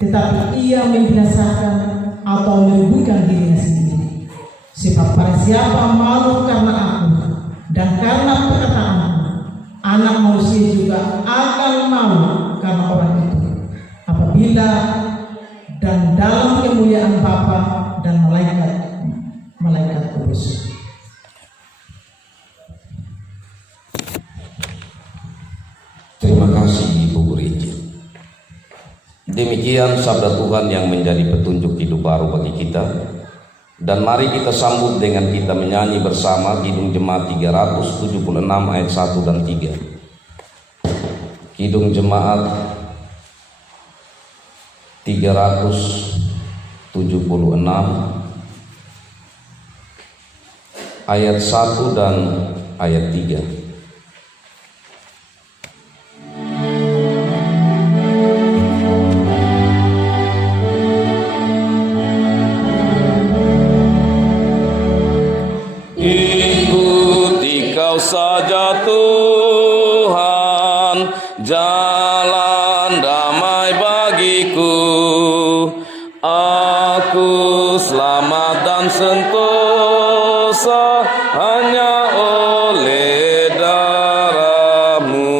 tetapi ia membinasakan atau merugikan dirinya sendiri. Sebab barang siapa malu karena aku dan karena perkataanku, Anak Manusia juga akan malu karena orang itu, apabila dan dalam kemuliaan Bapa dan malaikat kudus. Terima kasih Ibu Berinjil. Demikian sabda Tuhan yang menjadi petunjuk hidup baru bagi kita. Dan mari kita sambut dengan kita menyanyi bersama Kidung Jemaat 376 ayat 1 dan 3. Kidung Jemaat 376 ayat 1 dan ayat 3. Saja Tuhan, jalan damai bagiku. Aku selamat dan sentosa hanya oleh darah-Mu.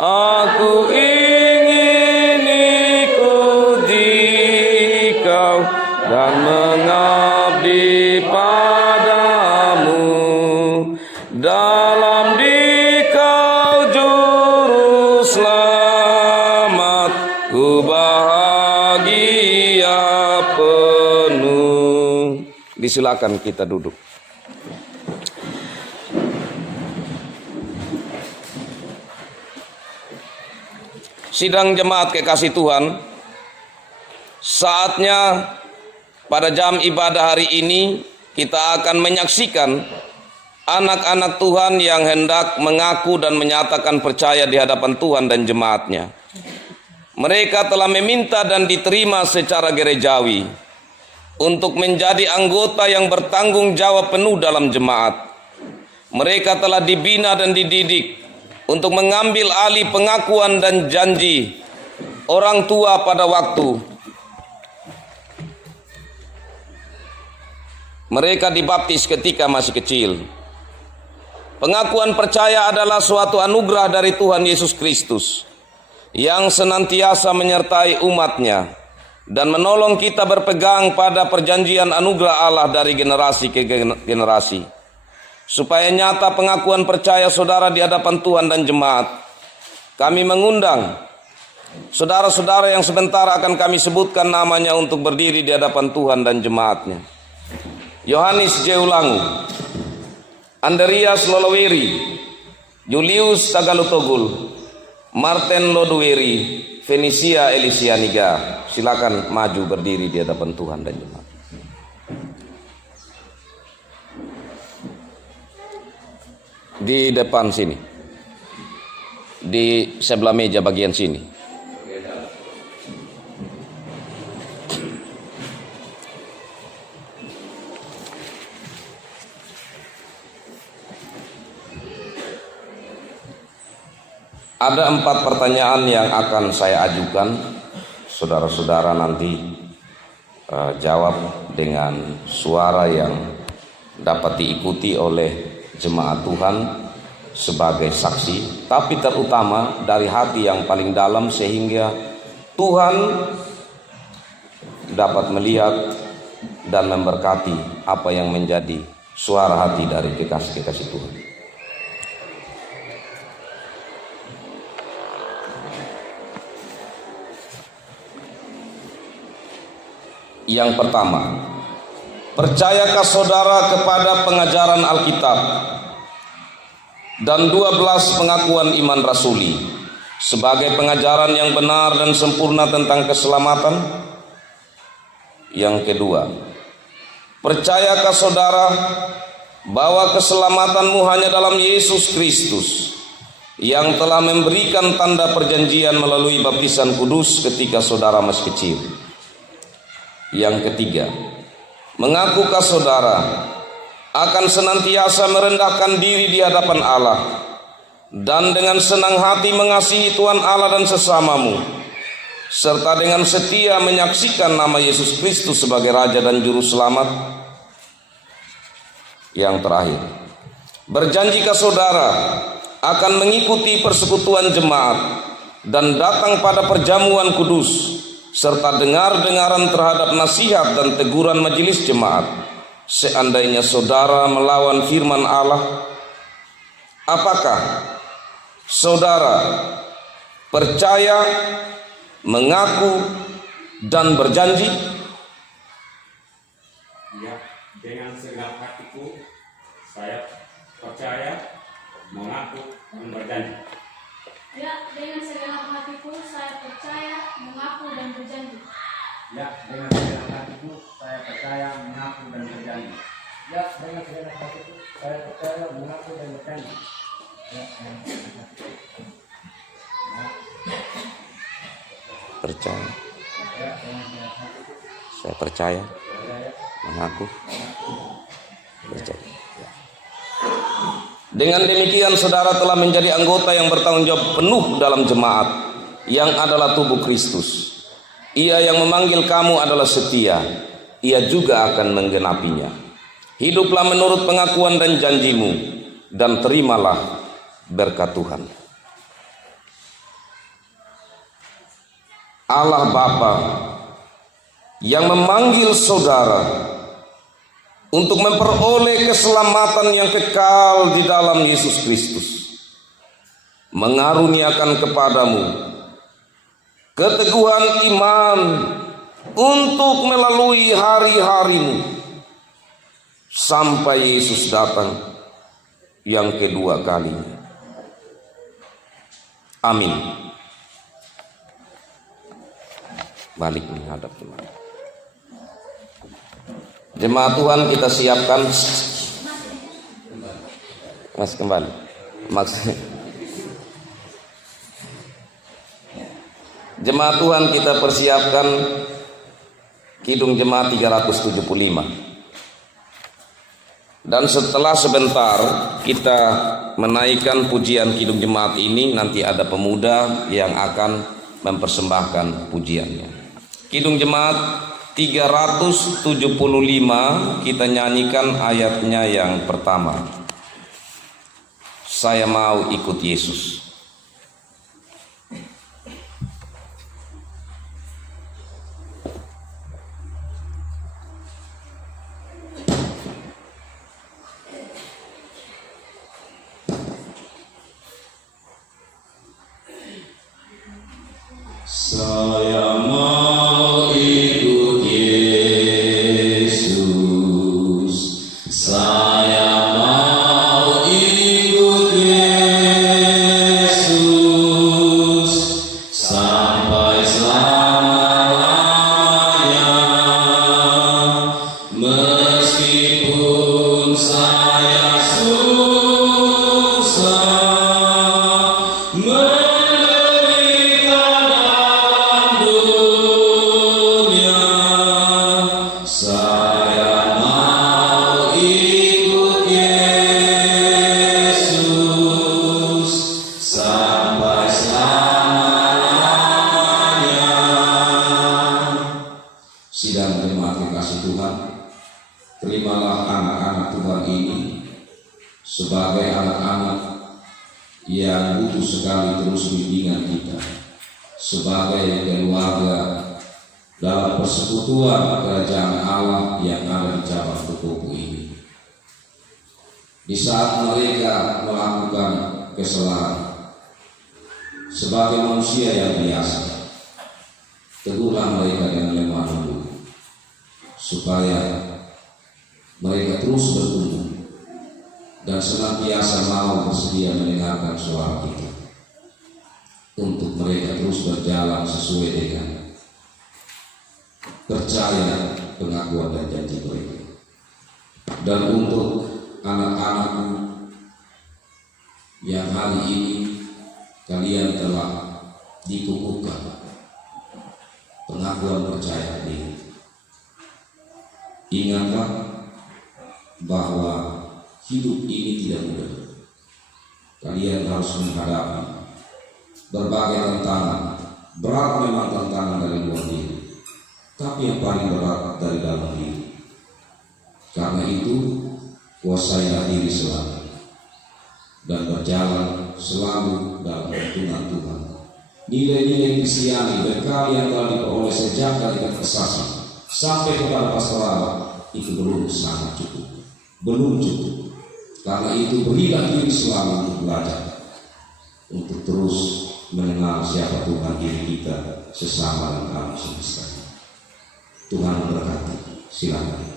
Aku ingin ikut Dikau dan mengabdi padamu. Dalam Dikau juru selamat, ku bahagia penuh. Disilakan kita duduk. Sidang jemaat kekasih Tuhan, saatnya pada jam ibadah hari ini kita akan menyaksikan anak-anak Tuhan yang hendak mengaku dan menyatakan percaya di hadapan Tuhan dan jemaatnya. Mereka telah meminta dan diterima secara gerejawi untuk menjadi anggota yang bertanggung jawab penuh dalam jemaat. Mereka telah dibina dan dididik untuk mengambil alih pengakuan dan janji orang tua pada waktu mereka dibaptis ketika masih kecil. Pengakuan percaya adalah suatu anugerah dari Tuhan Yesus Kristus yang senantiasa menyertai umatnya dan menolong kita berpegang pada perjanjian anugerah Allah dari generasi ke generasi. Supaya nyata pengakuan percaya saudara di hadapan Tuhan dan jemaat, kami mengundang saudara-saudara yang sebentar akan kami sebutkan namanya untuk berdiri di hadapan Tuhan dan jemaatnya. Yohanes J. Ulangu, Andreas Loloweri, Julius Tagalutogul, Martin Loduweri, Fenisia Elisianiga. Silakan maju berdiri di hadapan Tuhan dan jemaat. Di depan sini, di sebelah meja bagian sini. Ada 4 pertanyaan yang akan saya ajukan. Saudara-saudara nanti jawab dengan suara yang dapat diikuti oleh jemaat Tuhan sebagai saksi, tapi terutama dari hati yang paling dalam sehingga Tuhan dapat melihat dan memberkati apa yang menjadi suara hati dari kekasih-kekasih Tuhan. Yang pertama, percayakah saudara kepada pengajaran Alkitab dan 12 pengakuan iman rasuli sebagai pengajaran yang benar dan sempurna tentang keselamatan? Yang kedua, percayakah saudara bahwa keselamatanmu hanya dalam Yesus Kristus yang telah memberikan tanda perjanjian melalui baptisan kudus ketika saudara masih kecil? Yang ketiga, mengakukah saudara akan senantiasa merendahkan diri di hadapan Allah dan dengan senang hati mengasihi Tuhan Allah dan sesamamu, serta dengan setia menyaksikan nama Yesus Kristus sebagai Raja dan Juru Selamat. Yang terakhir, berjanjikah saudara akan mengikuti persekutuan jemaat dan datang pada perjamuan kudus, serta dengar-dengaran terhadap nasihat dan teguran majelis jemaat, seandainya saudara melawan firman Allah? Apakah saudara percaya, mengaku, dan berjanji? Ya, dengan segenap hatiku saya percaya, mengaku, dan berjanji. Ya, dengan segenap hatiku saya percaya, mengaku, dan berjanji. Ya, dengan segenap hatiku saya percaya, mengaku, dan berjanji. Ya, dengan segenap hatiku saya percaya, mengaku, dan berjanji. Ya, dengan segenap hatiku. Percaya, Ya, dengan segenap hatiku saya percaya, percaya, mengaku, berjanji. Dengan demikian saudara telah menjadi anggota yang bertanggung jawab penuh dalam jemaat yang adalah tubuh Kristus. Ia yang memanggil kamu adalah setia, ia juga akan menggenapinya. Hiduplah menurut pengakuan dan janjimu, dan terimalah berkat Tuhan. Allah Bapa yang memanggil saudara untuk memperoleh keselamatan yang kekal di dalam Yesus Kristus, mengaruniakan kepadamu keteguhan iman untuk melalui hari-harimu sampai Yesus datang yang kedua kalinya. Amin. Balik menghadap Tuhan. Jemaat Tuhan, kita siapkan. Mas kembali. Jemaat Tuhan, kita persiapkan Kidung Jemaat 375. Dan setelah sebentar kita menaikkan pujian Kidung Jemaat ini, nanti ada pemuda yang akan mempersembahkan pujiannya. Kidung Jemaat 375, kita nyanyikan ayatnya yang pertama. Saya mau ikut Yesus. Saya mau ikut Yesus. Saya mau ikut Yesus sampai selamanya. Meskipun saya susah menderita dalam dunia, saya mau ikut Yesus sampai selamanya. Sidang jemaat kasih Tuhan, terimalah anak-anak Tuhan ini sebagai anak-anak yang butuh sekali terus bimbingan kita sebagai keluarga dalam persekutuan kerajaan Allah yang ada di cabang Tukuku ini. Di saat mereka melakukan kesalahan sebagai manusia yang biasa, tegurlah mereka dengan lemah lembut supaya mereka terus bertumbuh dan senantiasa mau bersedia mendengarkan suara kita, untuk mereka terus berjalan sesuai dengan percaya, pengakuan dan janji mereka. Dan untuk anak-anakku yang hari ini kalian telah dikukuhkan pengakuan percaya diri, ingatlah bahwa hidup ini tidak mudah, kalian harus menghadapi berbagai tantangan. Berat memang tantangan dari luar diri, tapi yang paling berat dari dalam diri. Karena itu, kuasailah diri selalu dan berjalan selalu dalam tuntunan Tuhan. Nilai-nilai Kristiani bekal yang telah diperoleh sejak dari kesaksian sampai kepada pastoral itu belum sangat cukup, belum cukup. Karena itu berilah diri selalu untuk belajar, untuk terus mengenal siapa Tuhan diri kita sesama dan alam semesta. Tuhan memberkati. Silakan.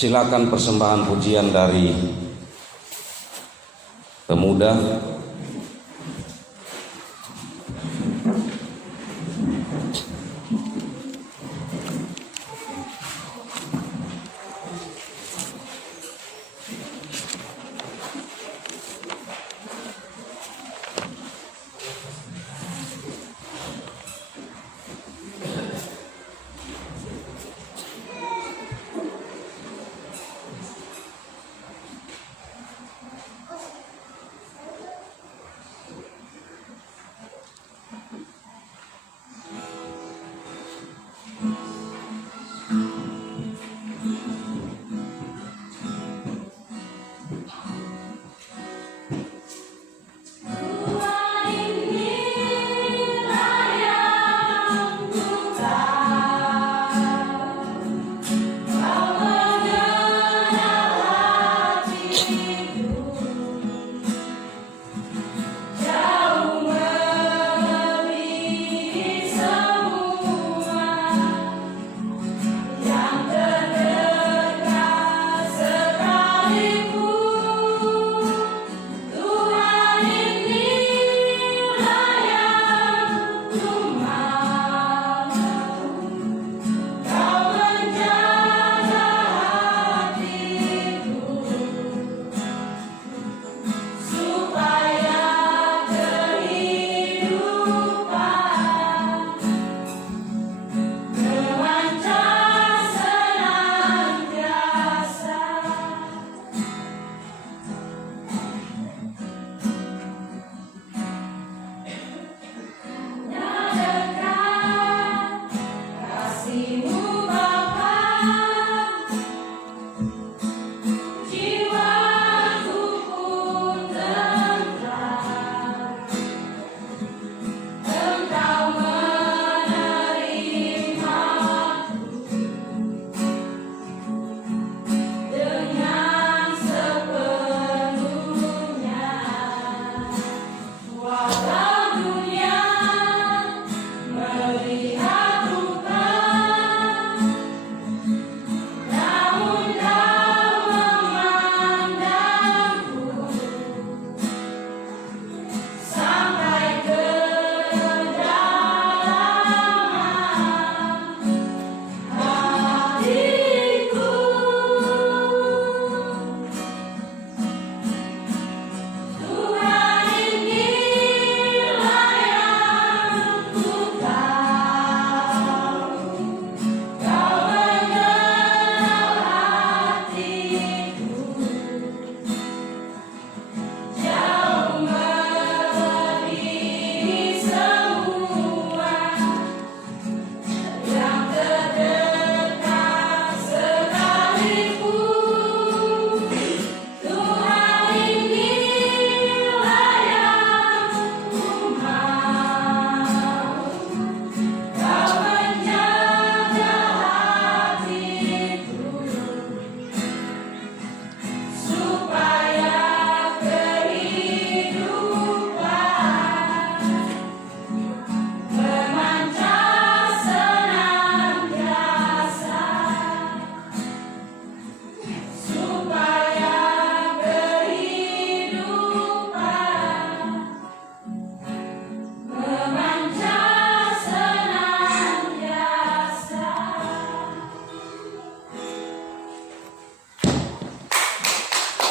Silakan persembahan pujian dari pemuda.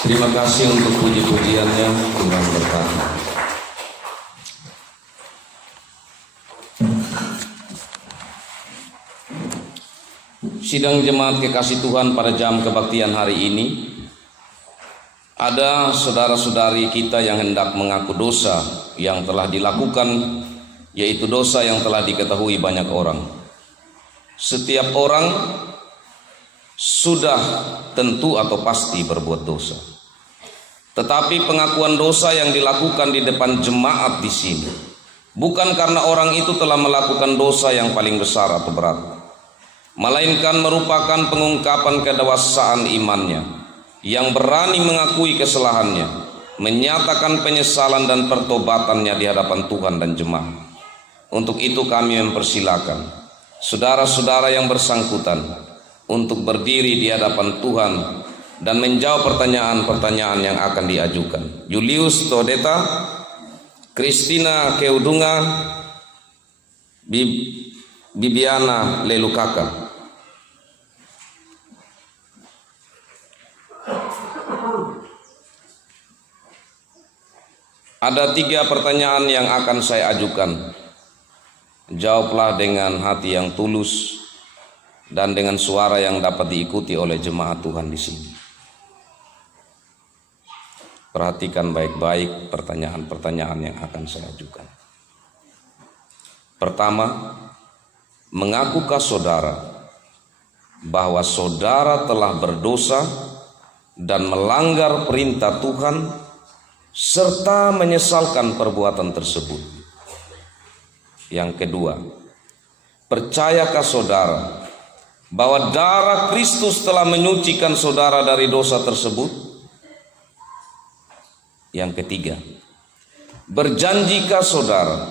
Terima kasih untuk puji-pujiannya, Tuhan berkati. Sidang jemaat kekasih Tuhan, pada jam kebaktian hari ini ada saudara-saudari kita yang hendak mengaku dosa yang telah dilakukan, yaitu dosa yang telah diketahui banyak orang. Setiap orang sudah tentu atau pasti berbuat dosa. Tetapi pengakuan dosa yang dilakukan di depan jemaat di sini bukan karena orang itu telah melakukan dosa yang paling besar atau berat, melainkan merupakan pengungkapan kedewasaan imannya yang berani mengakui kesalahannya, menyatakan penyesalan dan pertobatannya di hadapan Tuhan dan jemaat. Untuk itu kami mempersilakan saudara-saudara yang bersangkutan untuk berdiri di hadapan Tuhan dan menjawab pertanyaan-pertanyaan yang akan diajukan. Julius Todeta, Christina Keudunga, Bibiana Lelukaka. Ada 3 pertanyaan yang akan saya ajukan. Jawablah dengan hati yang tulus dan dengan suara yang dapat diikuti oleh jemaat Tuhan di sini. Perhatikan baik-baik pertanyaan-pertanyaan yang akan saya ajukan. Pertama, mengakukah saudara bahwa saudara telah berdosa dan melanggar perintah Tuhan serta menyesalkan perbuatan tersebut? Yang kedua, percayakah saudara bahwa darah Kristus telah menyucikan saudara dari dosa tersebut? Yang ketiga, berjanjikah saudara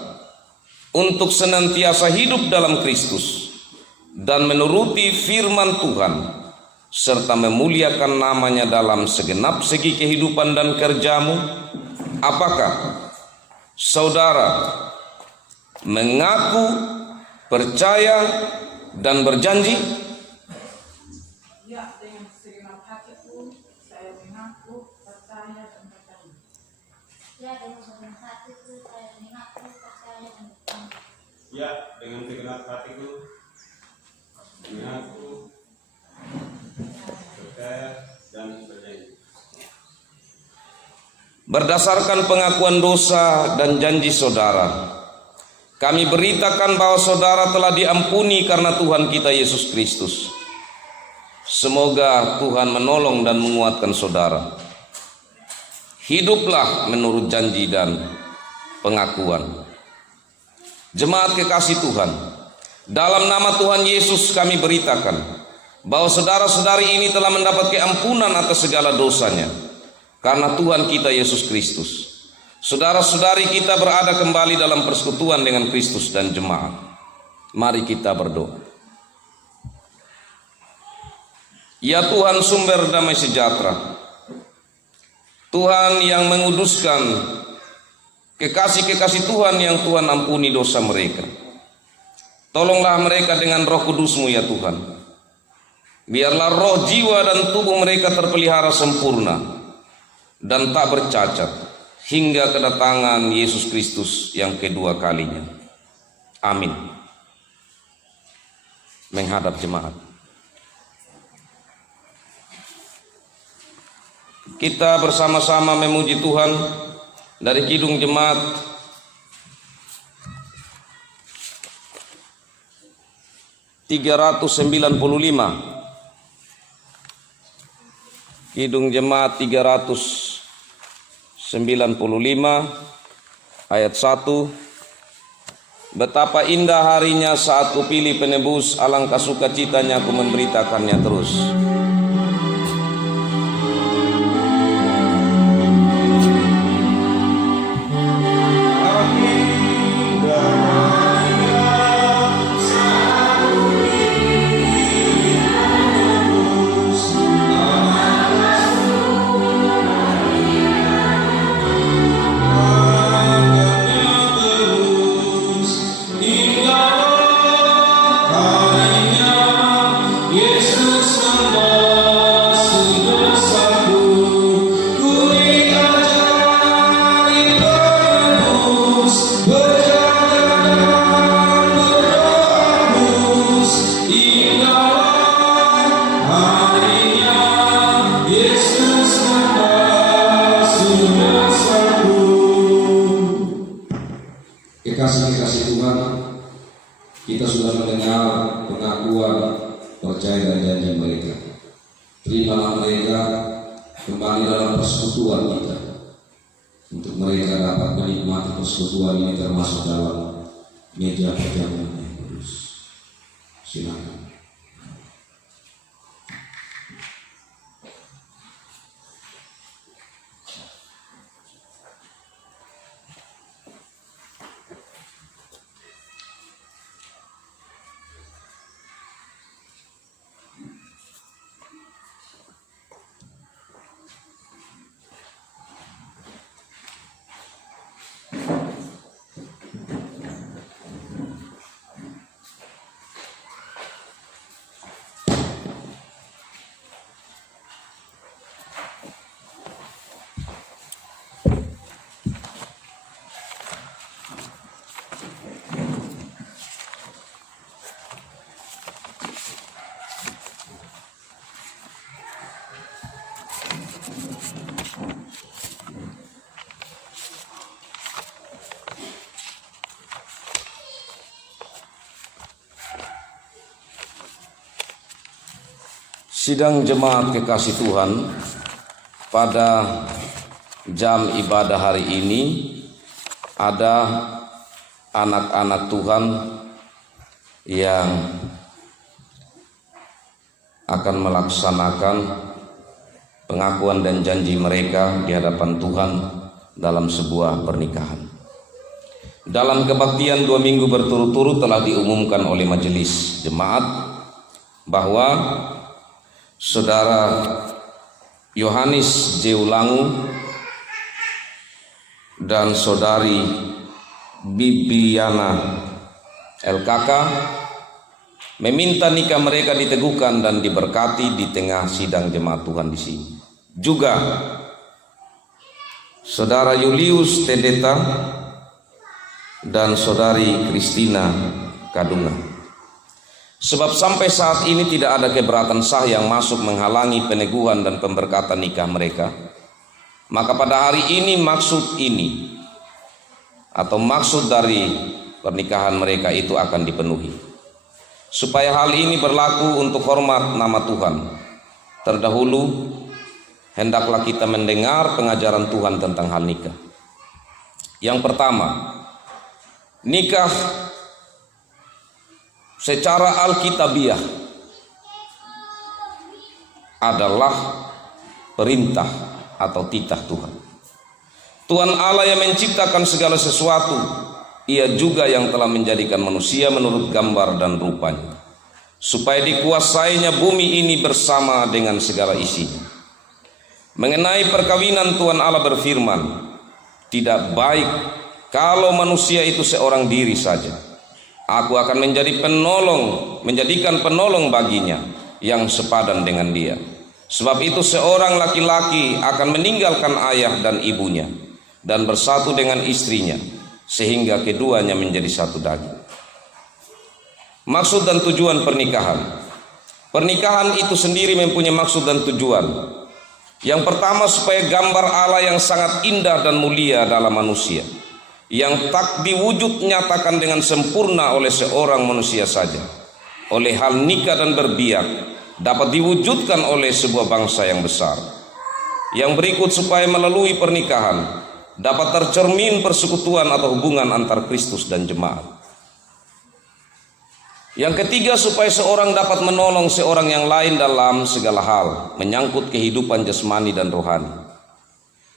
untuk senantiasa hidup dalam Kristus dan menuruti firman Tuhan serta memuliakan namanya dalam segenap segi kehidupan dan kerjamu? Apakah saudara mengaku, percaya, dan berjanji? Ya, dengan segenap hatiku saya mengaku, percaya, dan berjanji. Ya, dengan segenap hatiku saya mengaku, percaya, dan berjanji. Ya, dengan segenap hatiku mengaku, percaya, dan berjanji. Berdasarkan pengakuan dosa dan janji saudara, kami beritakan bahwa saudara telah diampuni karena Tuhan kita Yesus Kristus. Semoga Tuhan menolong dan menguatkan saudara. Hiduplah menurut janji dan pengakuan. Jemaat kekasih Tuhan, dalam nama Tuhan Yesus kami beritakan bahwa saudara-saudari ini telah mendapat keampunan atas segala dosanya karena Tuhan kita Yesus Kristus. Saudara-saudari kita berada kembali dalam persekutuan dengan Kristus dan jemaat. Mari kita berdoa. Ya Tuhan, sumber damai sejahtera, Tuhan yang menguduskan kekasih-kekasih Tuhan yang Tuhan ampuni dosa mereka, tolonglah mereka dengan Roh Kudus-Mu ya Tuhan. Biarlah roh, jiwa, dan tubuh mereka terpelihara sempurna dan tak bercacat hingga kedatangan Yesus Kristus yang kedua kalinya. Amin. Menghadap jemaat, kita bersama-sama memuji Tuhan dari Kidung Jemaat (395). Kidung Jemaat 395 ayat 1. Betapa indah harinya saat kupilih penebus, alangkah sukacitanya aku memberitakannya terus. Yesus pengakuan percaya dan janji mereka. Terimalah mereka kembali dalam persekutuan kita, untuk mereka dapat menikmati persekutuan ini termasuk dalam meja perjamuan yang kudus. Silakan. Sidang jemaat kekasih Tuhan, pada jam ibadah hari ini ada anak-anak Tuhan yang akan melaksanakan pengakuan dan janji mereka di hadapan Tuhan dalam sebuah pernikahan. Dalam kebaktian 2 minggu berturut-turut telah diumumkan oleh majelis jemaat bahwa Saudara Yohanes J. Ulangu dan Saudari Bibiana LKK meminta nikah mereka diteguhkan dan diberkati di tengah sidang jemaat Tuhan di sini. Juga Saudara Julius Tedeta dan Saudari Kristina Kadunga. Sebab sampai saat ini tidak ada keberatan sah yang masuk menghalangi peneguhan dan pemberkatan nikah mereka. Maka pada hari ini maksud dari pernikahan mereka itu akan dipenuhi. Supaya hal ini berlaku untuk hormat nama Tuhan, terdahulu hendaklah kita mendengar pengajaran Tuhan tentang hal nikah. Yang pertama, nikah secara alkitabiah adalah perintah atau titah Tuhan. Tuhan Allah yang menciptakan segala sesuatu, Ia juga yang telah menjadikan manusia menurut gambar dan rupanya, supaya dikuasainya bumi ini bersama dengan segala isinya. Mengenai perkawinan, Tuhan Allah berfirman, tidak baik kalau manusia itu seorang diri saja. Aku akan menjadikan penolong baginya yang sepadan dengan dia. Sebab itu seorang laki-laki akan meninggalkan ayah dan ibunya dan bersatu dengan istrinya, sehingga keduanya menjadi satu daging. Maksud dan tujuan pernikahan. Pernikahan itu sendiri mempunyai maksud dan tujuan. Yang pertama, supaya gambar Allah yang sangat indah dan mulia dalam manusia, yang tak diwujud nyatakan dengan sempurna oleh seorang manusia saja, oleh hal nikah dan berbiak, dapat diwujudkan oleh sebuah bangsa yang besar. Yang berikut, supaya melalui pernikahan dapat tercermin persekutuan atau hubungan antar Kristus dan jemaat. Yang ketiga, supaya seorang dapat menolong seorang yang lain dalam segala hal menyangkut kehidupan jasmani dan rohani.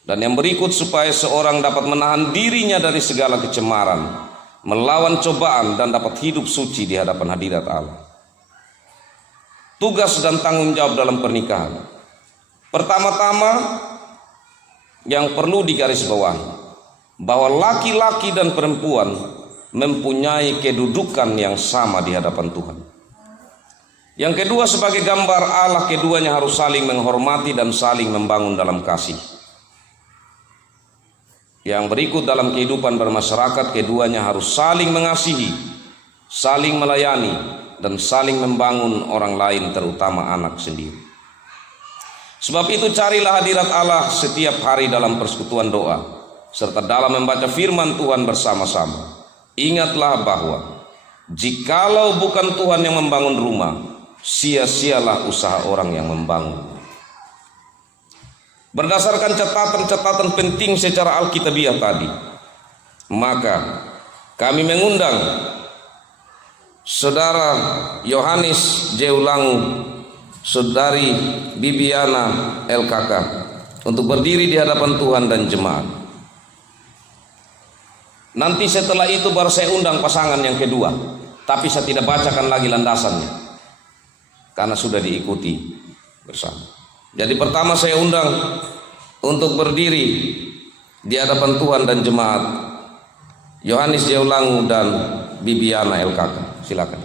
Dan yang berikut, supaya seorang dapat menahan dirinya dari segala kecemaran, melawan cobaan, dan dapat hidup suci di hadapan hadirat Allah. Tugas dan tanggung jawab dalam pernikahan. Pertama-tama yang perlu digarisbawahi, bahwa laki-laki dan perempuan mempunyai kedudukan yang sama di hadapan Tuhan. Yang kedua, sebagai gambar Allah, keduanya harus saling menghormati dan saling membangun dalam kasih. Yang berikut, dalam kehidupan bermasyarakat, keduanya harus saling mengasihi, saling melayani, dan saling membangun orang lain, terutama anak sendiri. Sebab itu carilah hadirat Allah setiap hari dalam persekutuan doa, serta dalam membaca firman Tuhan bersama-sama. Ingatlah bahwa Jikalau bukan Tuhan yang membangun rumah, sia-sialah usaha orang yang membangun. Berdasarkan catatan-catatan penting secara alkitabiah tadi, maka kami mengundang Saudara Yohanes J. Ulangu, Saudari Bibiana LKK untuk berdiri di hadapan Tuhan dan jemaat. Nanti setelah itu baru saya undang pasangan yang kedua, tapi saya tidak bacakan lagi landasannya karena sudah diikuti bersama. Jadi pertama saya undang untuk berdiri di hadapan Tuhan dan jemaat Yohanes J. Ulangu dan Bibiana LKK. Silakan.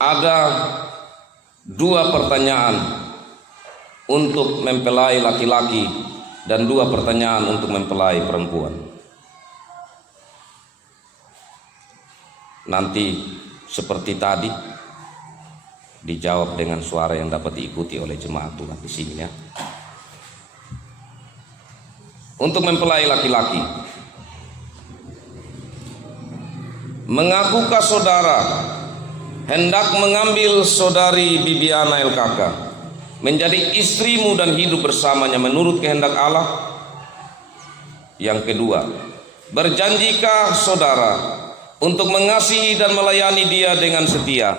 Ada dua pertanyaan untuk mempelai laki-laki dan dua pertanyaan untuk mempelai perempuan. Nanti seperti tadi dijawab dengan suara yang dapat diikuti oleh jemaat Tuhan di sini ya. Untuk mempelai laki-laki, mengakukah saudara hendak mengambil saudari Bibiana LKK menjadi istrimu dan hidup bersamanya menurut kehendak Allah? Yang kedua, berjanjikah saudara untuk mengasihi dan melayani dia dengan setia,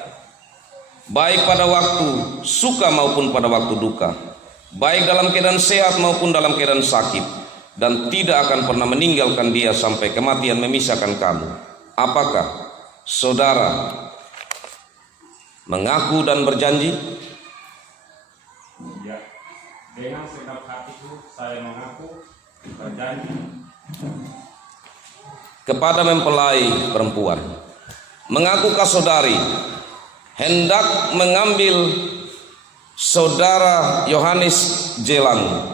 baik pada waktu suka maupun pada waktu duka, baik dalam keadaan sehat maupun dalam keadaan sakit, dan tidak akan pernah meninggalkan dia sampai kematian memisahkan kamu? Apakah saudara mengaku dan berjanji? Ya, dengan segenap hatiku saya mengaku berjanji. Kepada mempelai perempuan, mengakukah saudari hendak mengambil saudara Yohanes J. Ulangu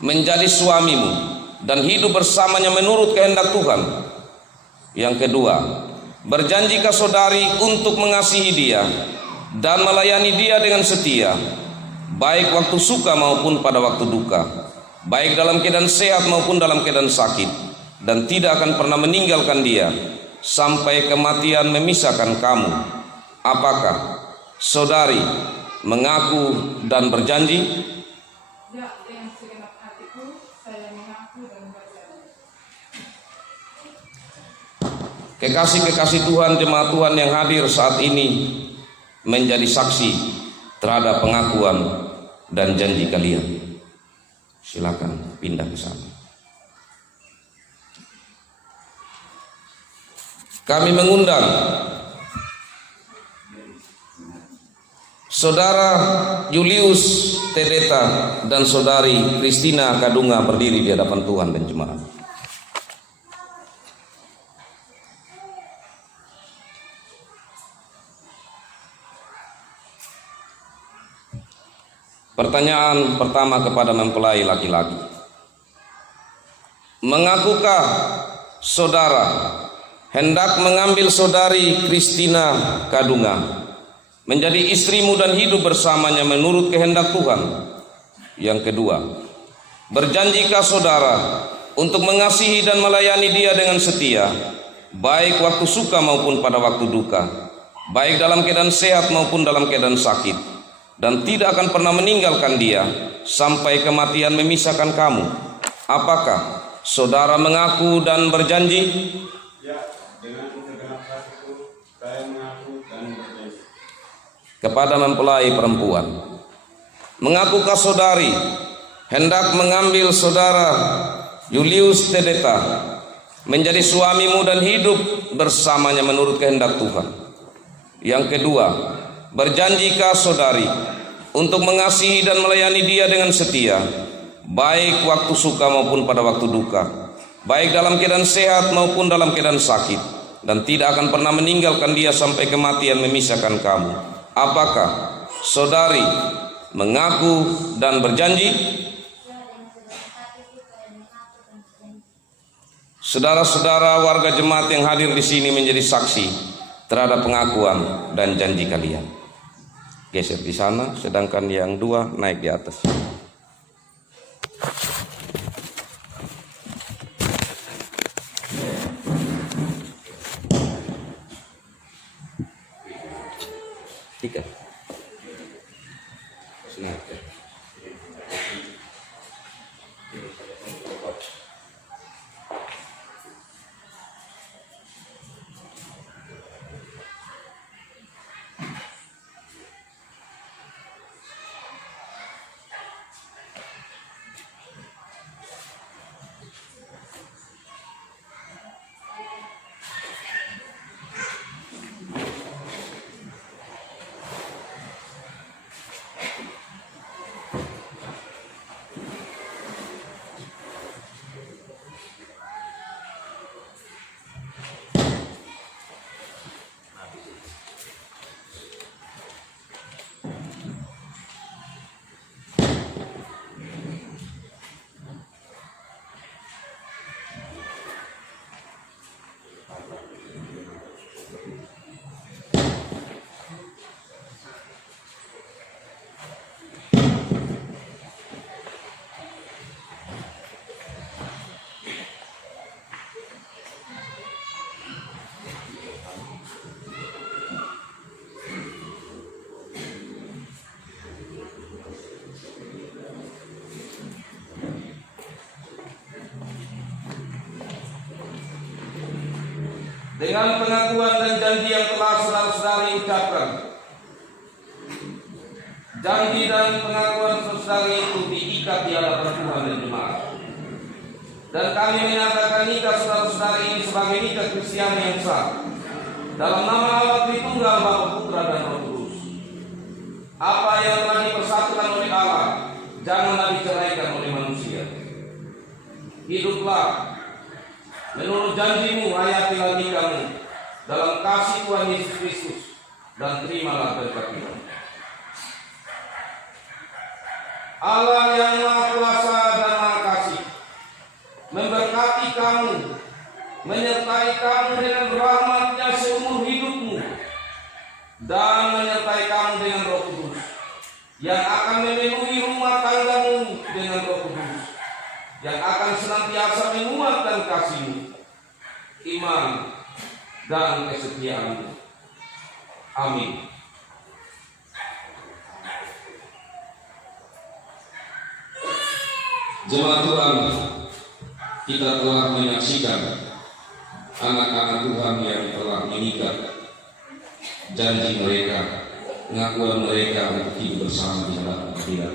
menjadi suamimu dan hidup bersamanya menurut kehendak Tuhan? Yang kedua, berjanjikah saudari untuk mengasihi dia dan melayani dia dengan setia, baik waktu suka maupun pada waktu duka, baik dalam keadaan sehat maupun dalam keadaan sakit, dan tidak akan pernah meninggalkan dia sampai kematian memisahkan kamu? Apakah saudari mengaku dan berjanji? Ya, dengan segenap hatiku saya mengaku dan berjanji. Kekasih-kekasih Tuhan, jemaat Tuhan yang hadir saat ini menjadi saksi terhadap pengakuan dan janji kalian. Silakan pindah ke sana. Kami mengundang Saudara Julius Tedeta dan Saudari Kristina Kadunga berdiri di hadapan Tuhan dan jemaat. Pertanyaan pertama kepada mempelai laki-laki, mengakukah saudara hendak mengambil saudari Kristina Kadunga menjadi istrimu dan hidup bersamanya menurut kehendak Tuhan? Yang kedua, berjanjikah saudara untuk mengasihi dan melayani dia dengan setia, baik waktu suka maupun pada waktu duka, baik dalam keadaan sehat maupun dalam keadaan sakit, dan tidak akan pernah meninggalkan dia sampai kematian memisahkan kamu? Apakah saudara mengaku dan berjanji? Ya, dengan segenap hatiku saya mengaku dan berjanji. Kepada mempelai perempuan, mengakukah saudari hendak mengambil saudara Julius Tedeta menjadi suamimu dan hidup bersamanya menurut kehendak Tuhan? Yang kedua, berjanjikah saudari untuk mengasihi dan melayani dia dengan setia, baik waktu suka maupun pada waktu duka, baik dalam keadaan sehat maupun dalam keadaan sakit, dan tidak akan pernah meninggalkan dia sampai kematian memisahkan kamu? Apakah saudari mengaku dan berjanji? Saudara-saudara warga jemaat yang hadir di sini menjadi saksi terhadap pengakuan dan janji kalian. geser di sana, sedangkan yang 2 naik di atas. Tiga. Sengaja. Dengan pengakuan dan janji yang telah saudara-saudari ucapkan, janji dan pengakuan saudari itu diikat di hadapan Tuhan dan jemaat. Dan kami menyatakan nikah saudara-saudari ini sebagai nikah Kristiani yang sah dalam nama Allah Tritunggal, Bapa, Putra, dan Roh Kudus. Apa yang telah dipersatukan oleh Allah janganlah diceraikan oleh manusia. Hiduplah menurut janjimu, hayatilah nikahmu dalam kasih Tuhan Yesus Kristus, dan terimalah berkat Tuhan. Allah yang Maha Kuasa dan Maha Kasih memberkati kamu, menyertai kamu dengan rahmat-Nya seumur hidupmu, dan menyertai kamu dengan Roh Kudus yang akan memenuhi rumah tanggamu dengan Roh Kudus, yang akan senantiasa menguatkan kasih-Mu, iman, dan kesetiaan-Mu. Amin. Jemaat Tuhan, kita telah menyaksikan anak-anak Tuhan yang telah menikah. Janji mereka, pengakuan mereka untuk hidup bersama di hadapan Tuhan.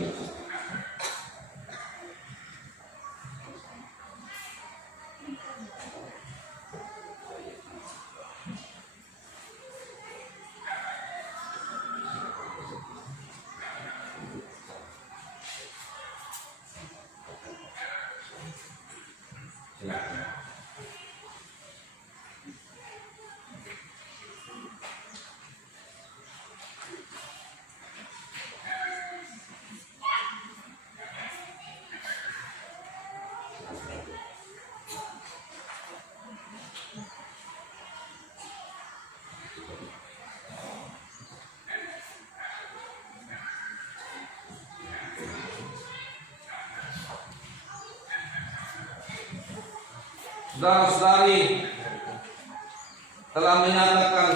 Saudara-saudari telah menyatakan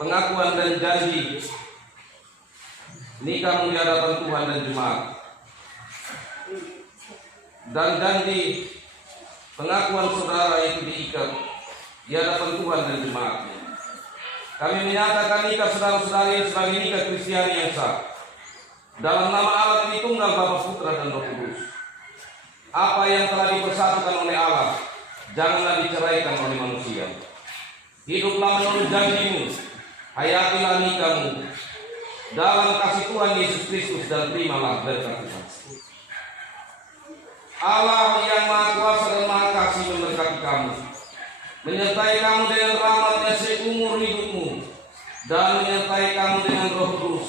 pengakuan dan janji nikah di hadapan Tuhan dan jemaat, dan janji pengakuan saudara itu diikat di hadapan Tuhan dan jemaat. Kami menyatakan nikah saudara-saudari sebagai nikah Kristiani yang sah dalam nama Allah Tritunggal, Bapa, Putra, dan Roh Kudus. Apa yang telah dipersatukan oleh Allah janganlah diceraikan oleh manusia. Hiduplah menurut janjimu, hayatilah nikahmu dalam kasih Tuhan Yesus Kristus, dan terimalah berkat Tuhan. Allah yang Maha Kuasa dan Maha Kasih memberkati kamu, menyertai kamu dengan rahmat-Nya seumur hidupmu, dan menyertai kamu dengan Roh Kudus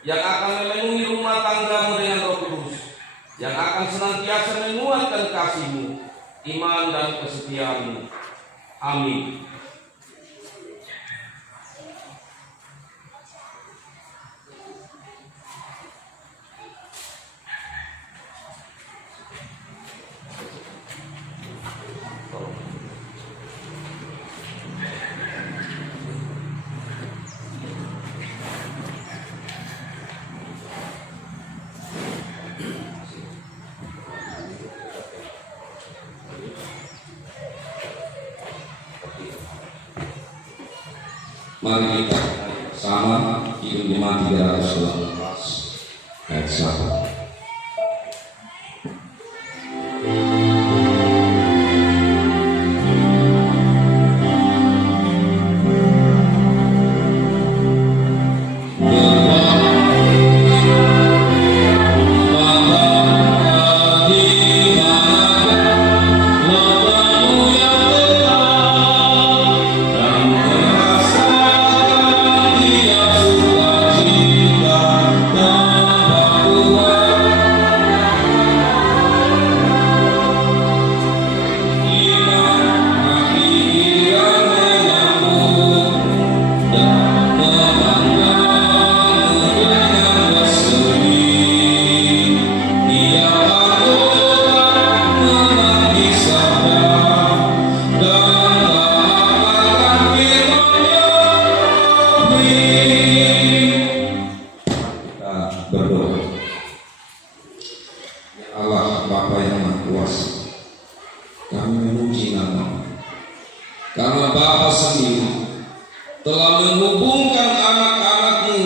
yang akan memenuhi rumah tanggamu dengan Roh Kudus, yang akan senantiasa menguatkan kasih-Mu, iman, dan kesetiaan-Mu. Amin. Mari kita sama hidup Jemaat 318 ayat 1. Berdoa. Ya Allah Bapa yang Maha Kuasa, kami memuji nama karena Bapa sendiri telah menghubungkan anak-anakmu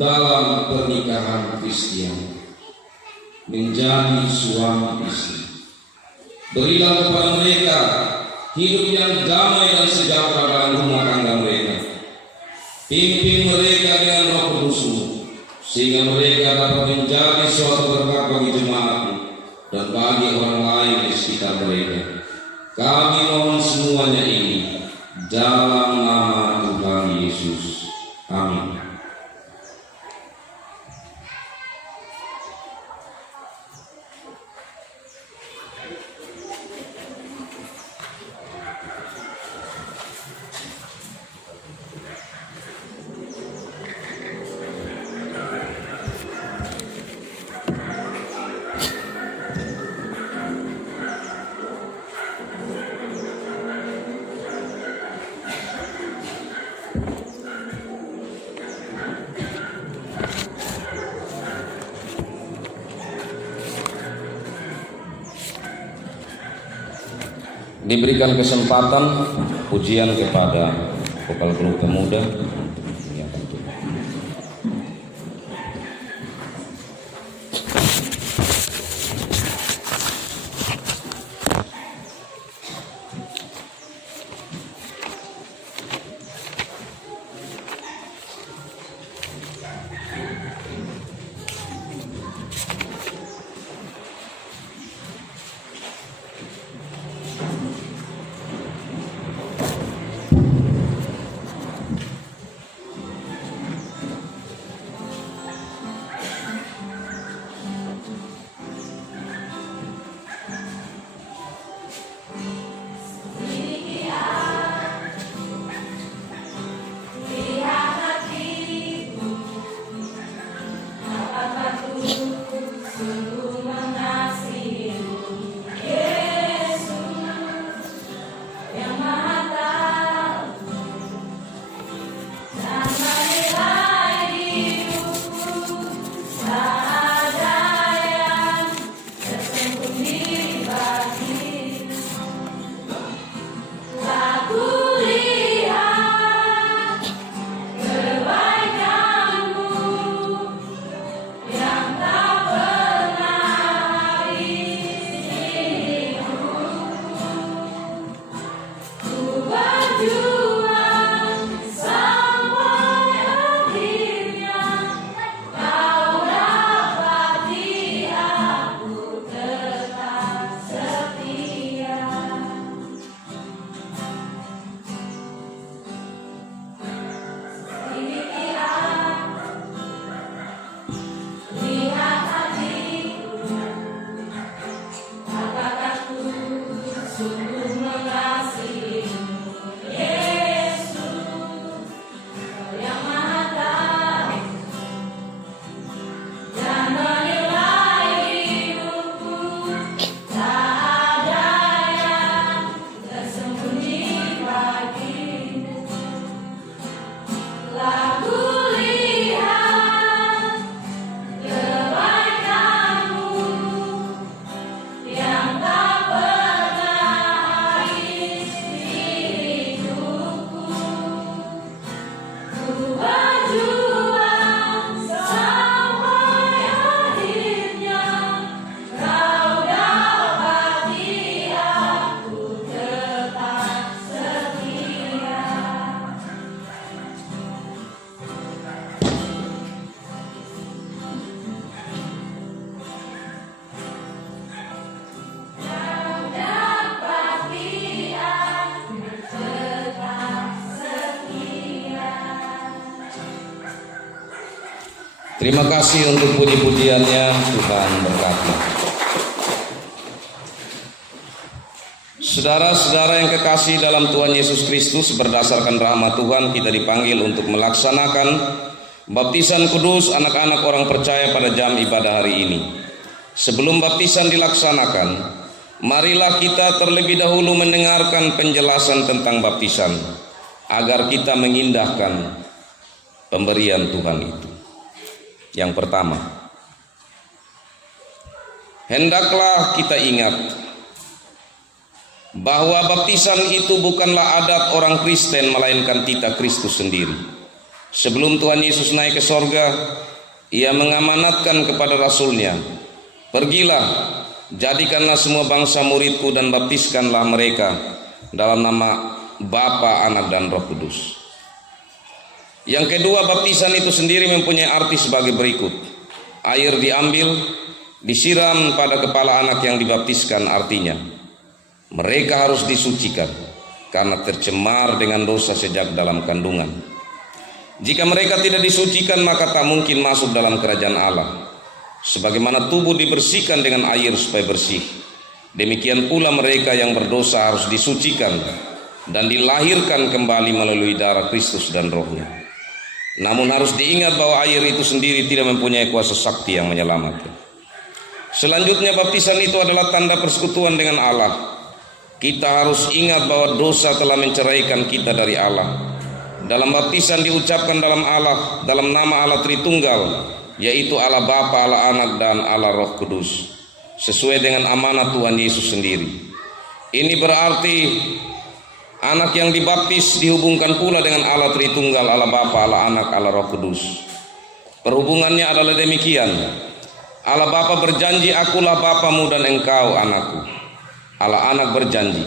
dalam pernikahan Kristen menjadi suami istri. Berilah kepada mereka hidup yang damai dan sejahtera dalam rumah tangga mereka. Pimpin mereka dengan Roh Kudus-Mu, sehingga mereka dapat menjadi suatu berkat bagi jemaat dan bagi orang lain di sekitar mereka. Kami mohon semuanya ini dalam nama Tuhan Yesus. Amin. Diberikan kesempatan pujian kepada vokal grup pemuda. Terima kasih untuk puji-pujiannya, Tuhan berkati. Saudara-saudara yang kekasih dalam Tuhan Yesus Kristus, berdasarkan rahmat Tuhan kita dipanggil untuk melaksanakan baptisan kudus anak-anak orang percaya pada jam ibadah hari ini. Sebelum baptisan dilaksanakan, marilah kita terlebih dahulu mendengarkan penjelasan tentang baptisan agar kita mengindahkan pemberian Tuhan itu. Yang pertama, hendaklah kita ingat bahwa baptisan itu bukanlah adat orang Kristen, melainkan titah Kristus sendiri. Sebelum Tuhan Yesus naik ke sorga, Ia mengamanatkan kepada Rasul-Nya, "Pergilah, jadikanlah semua bangsa muridku dan baptiskanlah mereka dalam nama Bapa, Anak, dan Roh Kudus." Yang kedua, baptisan itu sendiri mempunyai arti sebagai berikut. Air diambil, disiram pada kepala anak yang dibaptiskan, artinya mereka harus disucikan karena tercemar dengan dosa sejak dalam kandungan. Jika mereka tidak disucikan, maka tak mungkin masuk dalam kerajaan Allah. Sebagaimana tubuh dibersihkan dengan air supaya bersih, demikian pula mereka yang berdosa harus disucikan dan dilahirkan kembali melalui darah Kristus dan Roh-Nya. Namun harus diingat bahwa air itu sendiri tidak mempunyai kuasa sakti yang menyelamatkan. Selanjutnya, baptisan itu adalah tanda persekutuan dengan Allah. Kita harus ingat bahwa dosa telah menceraikan kita dari Allah. Dalam baptisan diucapkan dalam nama Allah Tritunggal, yaitu Allah Bapa, Allah Anak, dan Allah Roh Kudus, sesuai dengan amanat Tuhan Yesus sendiri. Ini berarti anak yang dibaptis dihubungkan pula dengan Allah Tritunggal, Allah Bapa, Allah Anak, Allah Roh Kudus. Perhubungannya adalah demikian. Allah Bapa berjanji, "Akulah Bapamu dan engkau anakku." Allah Anak berjanji,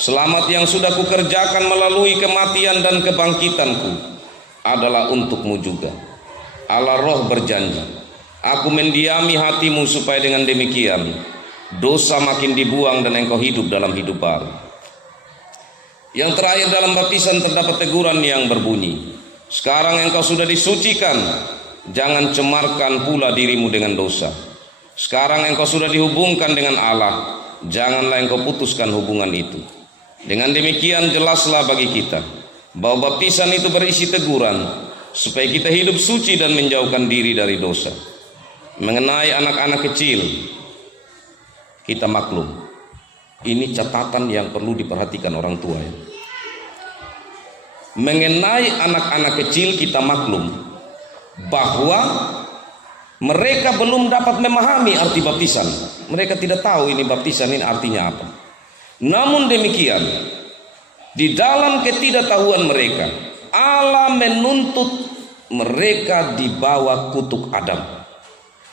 "Selamat yang sudah kukerjakan melalui kematian dan kebangkitanku adalah untukmu juga." Allah Roh berjanji, "Aku mendiami hatimu supaya dengan demikian dosa makin dibuang dan engkau hidup dalam hidup baru." Yang terakhir, dalam baptisan terdapat teguran yang berbunyi, "Sekarang engkau sudah disucikan, jangan cemarkan pula dirimu dengan dosa. Sekarang engkau sudah dihubungkan dengan Allah, janganlah engkau putuskan hubungan itu." Dengan demikian jelaslah bagi kita bahwa baptisan itu berisi teguran supaya kita hidup suci dan menjauhkan diri dari dosa. Mengenai anak-anak kecil, kita maklum, ini catatan yang perlu diperhatikan orang tua ya. Mengenai anak-anak kecil, kita maklum bahwa mereka belum dapat memahami arti baptisan. Mereka tidak tahu ini baptisan ini artinya apa. Namun demikian, di dalam ketidaktahuan mereka, Allah menuntut mereka di bawah kutuk Adam.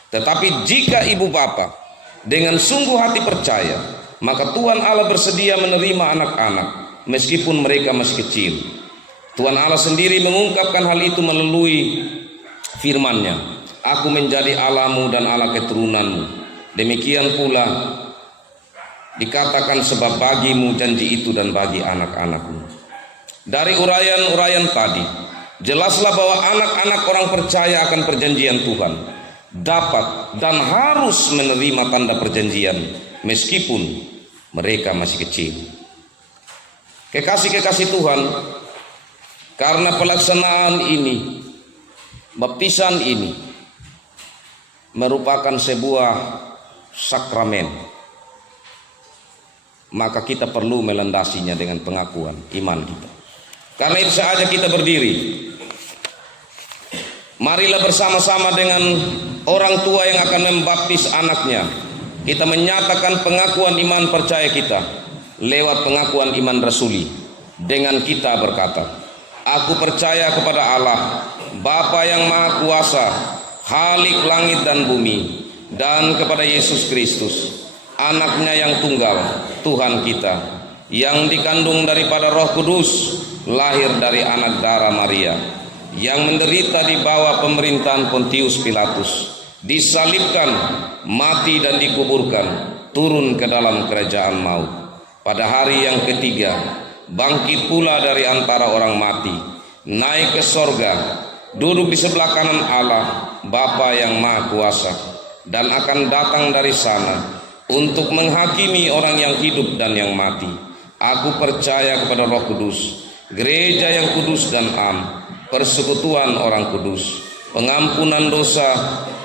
Tetapi jika ibu bapa dengan sungguh hati percaya, maka Tuhan Allah bersedia menerima anak-anak meskipun mereka masih kecil. Tuhan Allah sendiri mengungkapkan hal itu melalui firman-Nya, "Aku menjadi Allahmu dan Allah keturunanmu." Demikian pula dikatakan, "Sebab bagimu janji itu dan bagi anak-anakmu." Dari uraian-uraian tadi, jelaslah bahwa anak-anak orang percaya akan perjanjian Tuhan dapat dan harus menerima tanda perjanjian meskipun mereka masih kecil. Kekasih-kekasih Tuhan, karena pelaksanaan ini, baptisan ini merupakan sebuah sakramen, maka kita perlu melandasinya dengan pengakuan iman kita. Karena itu saja kita berdiri. Marilah bersama-sama dengan orang tua yang akan membaptis anaknya, kita menyatakan pengakuan iman percaya kita lewat pengakuan iman rasuli. Dengan kita berkata, "Aku percaya kepada Allah, Bapa yang Maha Kuasa, Khalik langit dan bumi, dan kepada Yesus Kristus, Anaknya yang tunggal, Tuhan kita, yang dikandung daripada Roh Kudus, lahir dari anak darah Maria, yang menderita di bawah pemerintahan Pontius Pilatus, disalibkan, mati dan dikuburkan, turun ke dalam kerajaan maut. Pada hari yang ketiga, bangkit pula dari antara orang mati, naik ke sorga, duduk di sebelah kanan Allah, Bapa yang Maha Kuasa, dan akan datang dari sana untuk menghakimi orang yang hidup dan yang mati. Aku percaya kepada Roh Kudus, gereja yang kudus dan am, persekutuan orang kudus, pengampunan dosa,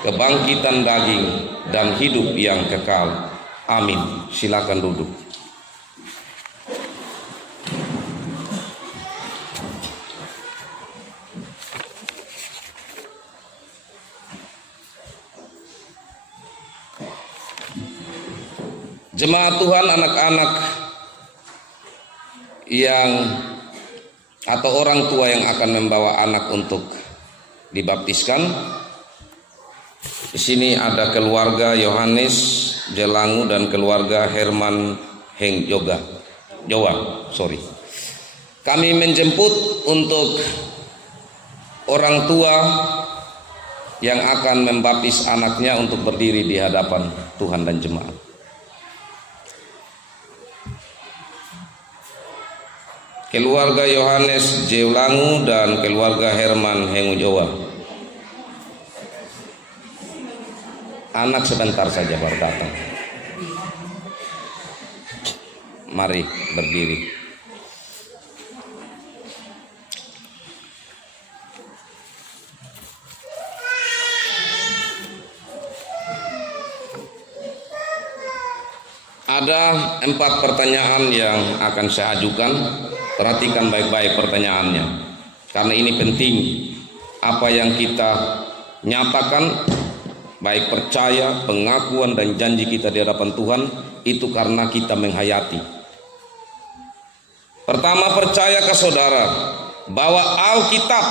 kebangkitan daging, dan hidup yang kekal. Amin. Silakan duduk. Jemaat Tuhan, anak-anak yang atau orang tua yang akan membawa anak untuk dibaptiskan. Di sini ada keluarga Yohanes Jelangu dan keluarga Herman Heng Jowa. Kami menjemput untuk orang tua yang akan membaptis anaknya untuk berdiri di hadapan Tuhan dan jemaat. Keluarga Yohanes Jelangu dan keluarga Herman Heng Jowa. Anak sebentar saja baru datang. Mari berdiri. Ada 4 pertanyaan yang akan saya ajukan. Perhatikan baik-baik pertanyaannya, karena ini penting. Apa yang kita nyatakan, baik percaya, pengakuan dan janji kita di hadapan Tuhan, itu karena kita menghayati. Pertama, percayakah saudara bahwa Alkitab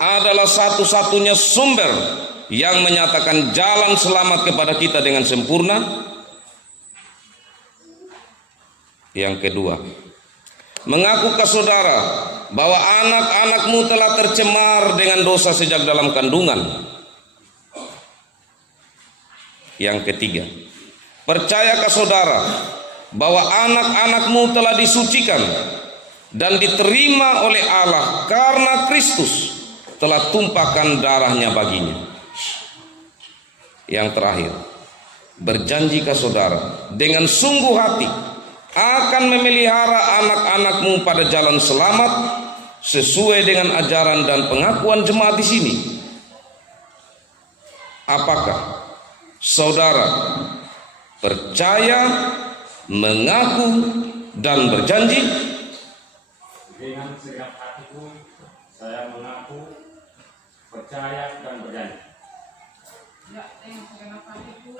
adalah satu-satunya sumber yang menyatakan jalan selamat kepada kita dengan sempurna? Yang kedua, mengakukah saudara bahwa anak-anakmu telah tercemar dengan dosa sejak dalam kandungan? Yang ketiga, percayakah saudara bahwa anak-anakmu telah disucikan dan diterima oleh Allah karena Kristus telah tumpahkan darahnya baginya? Yang terakhir, berjanjikah saudara dengan sungguh hati akan memelihara anak-anakmu pada jalan selamat sesuai dengan ajaran dan pengakuan jemaat di sini? Apakah saudara percaya, mengaku, dan berjanji? Dengan segenap hatiku, saya mengaku, percaya, dan berjanji. Ya, dengan segenap hatiku,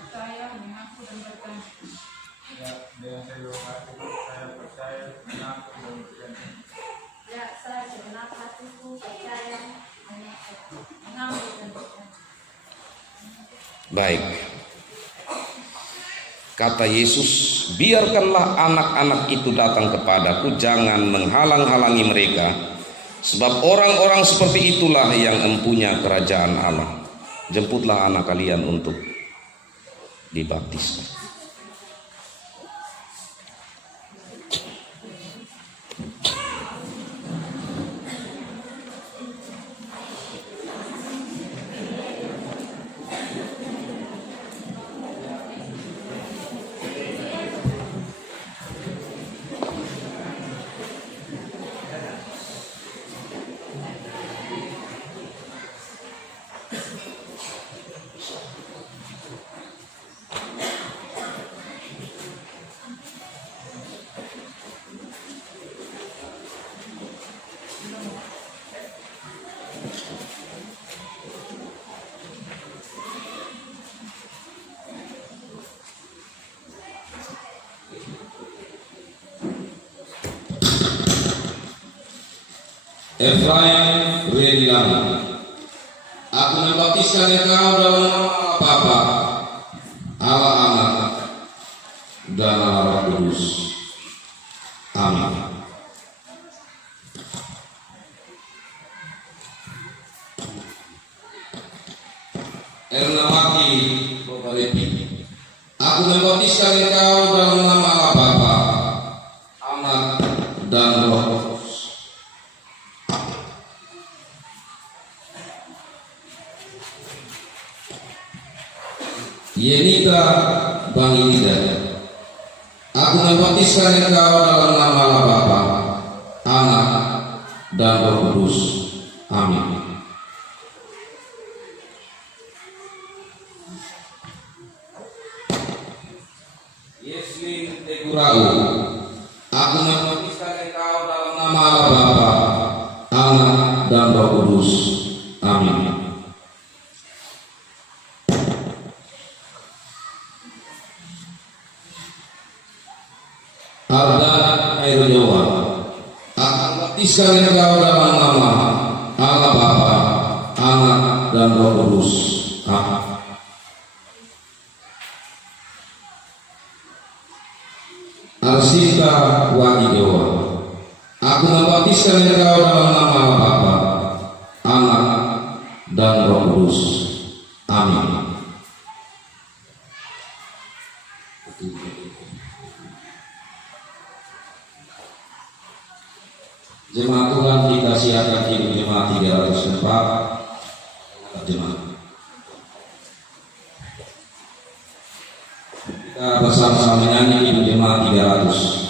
percaya, mengaku, dan berjanji. Ya, dengan seluruh hatiku, saya percaya, mengaku, dan berjanji. Ya, saya segenap hatiku percaya, mengaku dan berjanji. Baik. Kata Yesus, biarkanlah anak-anak itu datang kepadaku, jangan menghalang-halangi mereka, sebab orang-orang seperti itulah yang empunya kerajaan Allah. Jemputlah anak kalian untuk dibaptis. Efraim Redilan, aku membaptiskan engkau dalam nama Bapa, Allah Anak, dan Allah Roh Kudus. Amin. Ernawati Bopalepi, aku membaptiskan engkau dalam nama Allah Bapa, Anak, dan Roh Kudus. Yenita Bangida, aku membaptiskan engkau dalam nama Allah Bapa, Anak, dan Roh Kudus. Amin. Yeslin Tegurau, aku membaptiskan engkau dalam nama Allah Bapa, Anak, dan Roh Kudus. Amin. Arda Air Jawa, aku membaptiskan engkau dalam nama Allah Bapa, Anak, dan Roh Kudus. Amin. Arsita Wadi Jawa, aku membaptiskan engkau dalam nama Allah Bapa, Anak, dan Roh Kudus. Amin. Jemaat Tuhan dikasih akan hidup jemaat 304 jemaat. Kita bersama-sama menyanyi hidup jemaat 300.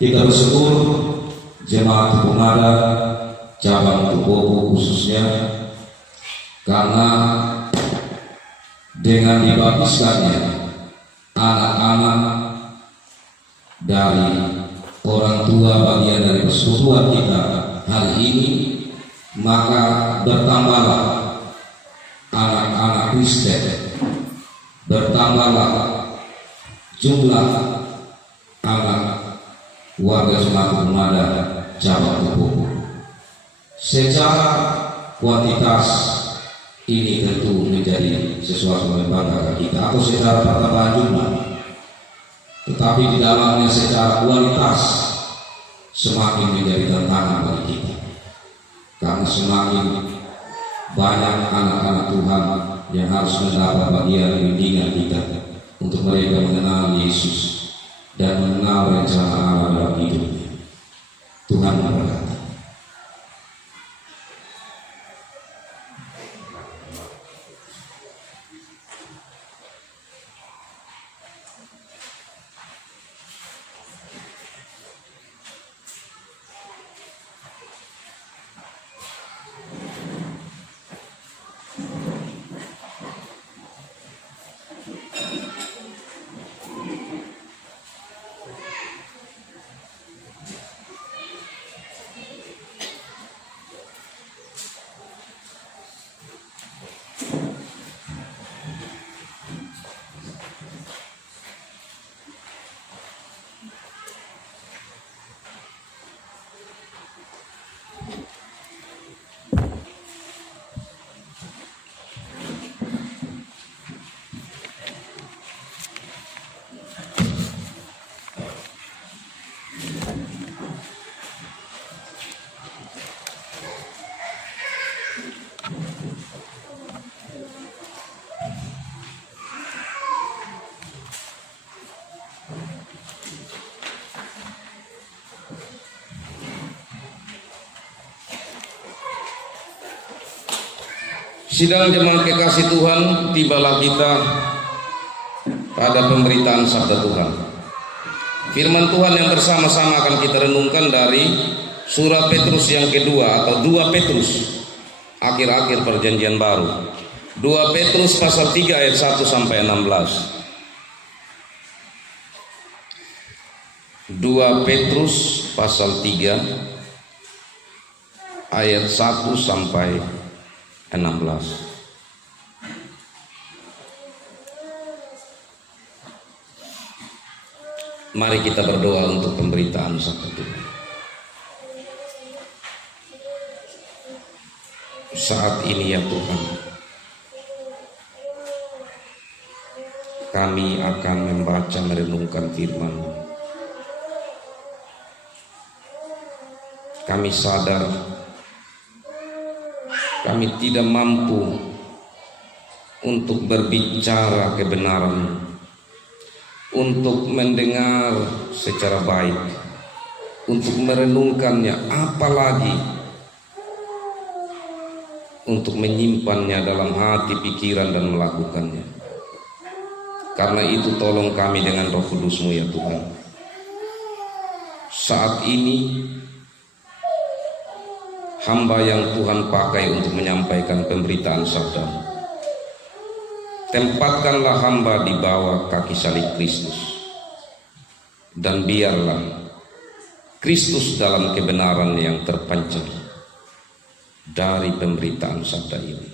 Kita bersyukur jemaat Pemada cabang Tubogo khususnya karena dengan dibaptiskannya anak-anak dari orang tua bagian dari persekutuan kita hari ini, maka bertambahlah anak-anak Kristen, bertambahlah jumlah anak warga Sumatera Pemada cabang Tubogo. Secara kuantitas ini tentu menjadi sesuatu yang membanggakan kita, atau secara pertambahan jumlah, tetapi di dalamnya secara kualitas semakin menjadi tantangan bagi kita, karena semakin banyak anak-anak Tuhan yang harus mendapat bagian bimbingan kita untuk mereka mengenal Yesus dan mengenal rencana Allah dalam hidupnya. Tuhan memberkati. Sidang jemaat kekasih Tuhan, tibalah kita pada pemberitaan sabda Tuhan. Firman Tuhan yang bersama-sama akan kita renungkan dari surat Petrus yang kedua atau 2 Petrus, akhir-akhir perjanjian baru. 2 Petrus pasal 3 ayat 1 sampai 16. 2 Petrus pasal 3 ayat 1 sampai 16. Mari kita berdoa untuk pemberitaan sabda Tuhan. saat ini ya Tuhan, kami akan membaca merenungkan firman-Mu. Kami sadar kami tidak mampu untuk berbicara kebenaran, untuk mendengar secara baik, untuk merenungkannya, apalagi untuk menyimpannya dalam hati, pikiran, dan melakukannya. Karena itu tolong kami dengan Roh Kudus-Mu ya Tuhan. Saat ini hamba yang Tuhan pakai untuk menyampaikan pemberitaan sabda-Mu, tempatkanlah hamba di bawah kaki salib Kristus, dan biarlah Kristus dalam kebenaran yang terpancar dari pemberitaan sabda ini.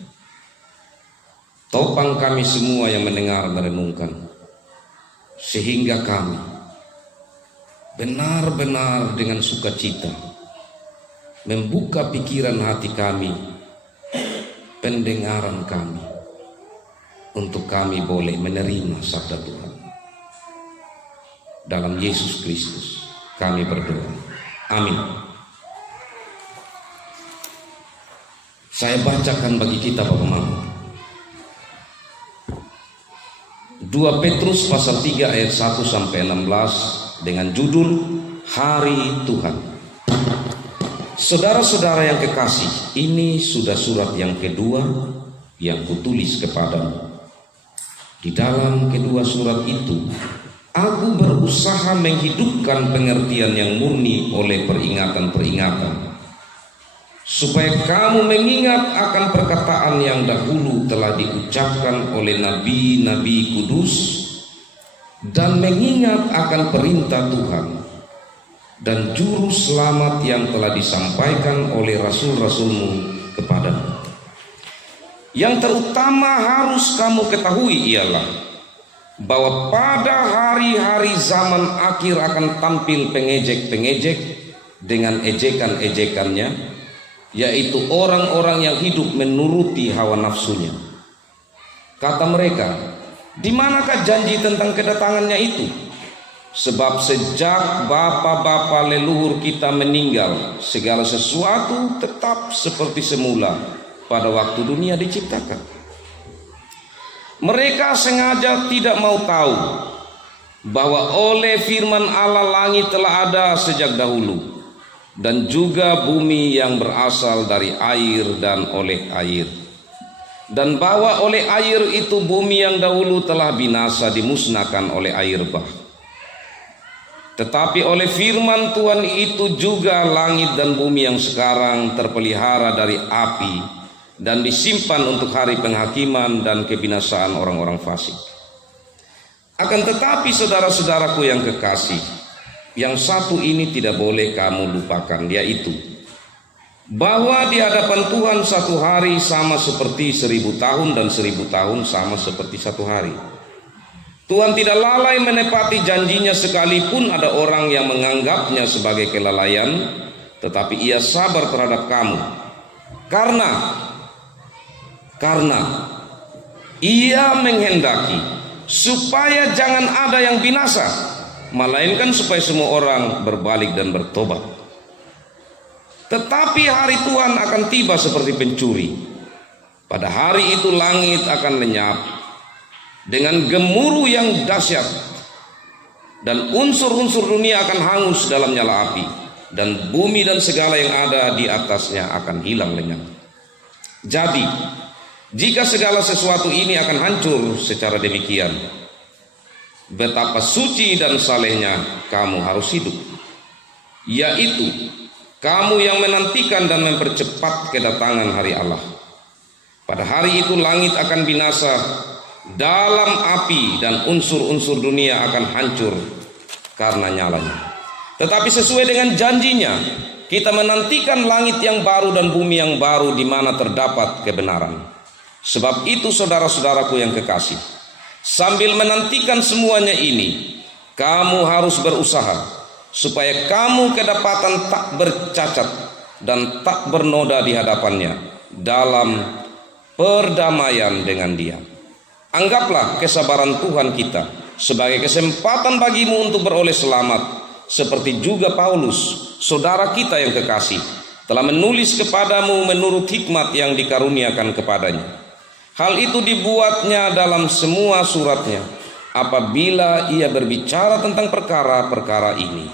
Topang kami semua yang mendengar merenungkan, sehingga kami benar-benar dengan sukacita membuka pikiran hati kami, pendengaran kami, untuk kami boleh menerima sabda Tuhan. Dalam Yesus Kristus kami berdoa. Amin. Saya bacakan bagi kita Bapak Mama 2 Petrus pasal 3 ayat 1 sampai 16 dengan judul Hari Tuhan. Saudara-saudara yang kekasih, ini sudah surat yang kedua yang kutulis kepadamu. Di dalam kedua surat itu, aku berusaha menghidupkan pengertian yang murni oleh peringatan-peringatan, supaya kamu mengingat akan perkataan yang dahulu telah diucapkan oleh nabi-nabi kudus, dan mengingat akan perintah Tuhan dan juru selamat yang telah disampaikan oleh rasul-rasul-Mu kepadamu. Yang terutama harus kamu ketahui ialah bahwa pada hari-hari zaman akhir akan tampil pengejek-pengejek dengan ejekan-ejekannya, yaitu orang-orang yang hidup menuruti hawa nafsunya. Kata mereka, di manakah janji tentang kedatangannya itu? Sebab sejak bapa-bapa leluhur kita meninggal, segala sesuatu tetap seperti semula pada waktu dunia diciptakan. Mereka sengaja tidak mau tahu bahwa oleh firman Allah langit telah ada sejak dahulu, dan juga bumi yang berasal dari air dan oleh air, dan bahwa oleh air itu bumi yang dahulu telah binasa dimusnahkan oleh air bah. Tetapi oleh firman Tuhan itu juga langit dan bumi yang sekarang terpelihara dari api dan disimpan untuk hari penghakiman dan kebinasaan orang-orang fasik. Akan tetapi saudara-saudaraku yang kekasih, yang satu ini tidak boleh kamu lupakan, yaitu bahwa di hadapan Tuhan satu hari sama seperti 1000 tahun, dan 1000 tahun sama seperti satu hari. Tuhan tidak lalai menepati janjinya, sekalipun ada orang yang menganggapnya sebagai kelalaian, tetapi ia sabar terhadap kamu. Karena ia menghendaki supaya jangan ada yang binasa, melainkan supaya semua orang berbalik dan bertobat. Tetapi hari Tuhan akan tiba seperti pencuri. Pada hari itu langit akan lenyap dengan gemuruh yang dahsyat, dan unsur-unsur dunia akan hangus dalam nyala api, dan bumi dan segala yang ada di atasnya akan hilang lenyap. Jadi, jika segala sesuatu ini akan hancur secara demikian, betapa suci dan salehnya kamu harus hidup, yaitu kamu yang menantikan dan mempercepat kedatangan hari Allah. Pada hari itu langit akan binasa dalam api, dan unsur-unsur dunia akan hancur karena nyalanya. Tetapi sesuai dengan janjinya, kita menantikan langit yang baru dan bumi yang baru di mana terdapat kebenaran. Sebab itu saudara-saudaraku yang kekasih, sambil menantikan semuanya ini, kamu harus berusaha supaya kamu kedapatan tak bercacat dan tak bernoda di hadapannya dalam perdamaian dengan Dia. Anggaplah kesabaran Tuhan kita sebagai kesempatan bagimu untuk beroleh selamat, seperti juga Paulus, saudara kita yang kekasih, telah menulis kepadamu menurut hikmat yang dikaruniakan kepadanya. Hal itu dibuatnya dalam semua suratnya, apabila ia berbicara tentang perkara-perkara ini.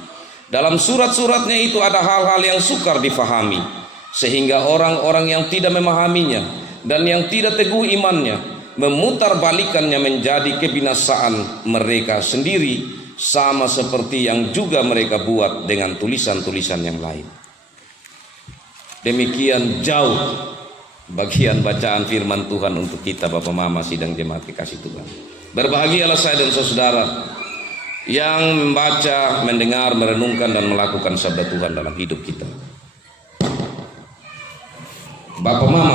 Dalam surat-suratnya itu ada hal-hal yang sukar difahami, sehingga orang-orang yang tidak memahaminya dan yang tidak teguh imannya memutarbalikannya menjadi kebinasaan mereka sendiri, sama seperti yang juga mereka buat dengan tulisan-tulisan yang lain. Demikian jauh bagian bacaan firman Tuhan untuk kita, Bapak Mama sidang jemaat kekasih Tuhan. Berbahagialah saya dan saudara yang membaca, mendengar, merenungkan dan melakukan sabda Tuhan dalam hidup kita. Bapak Mama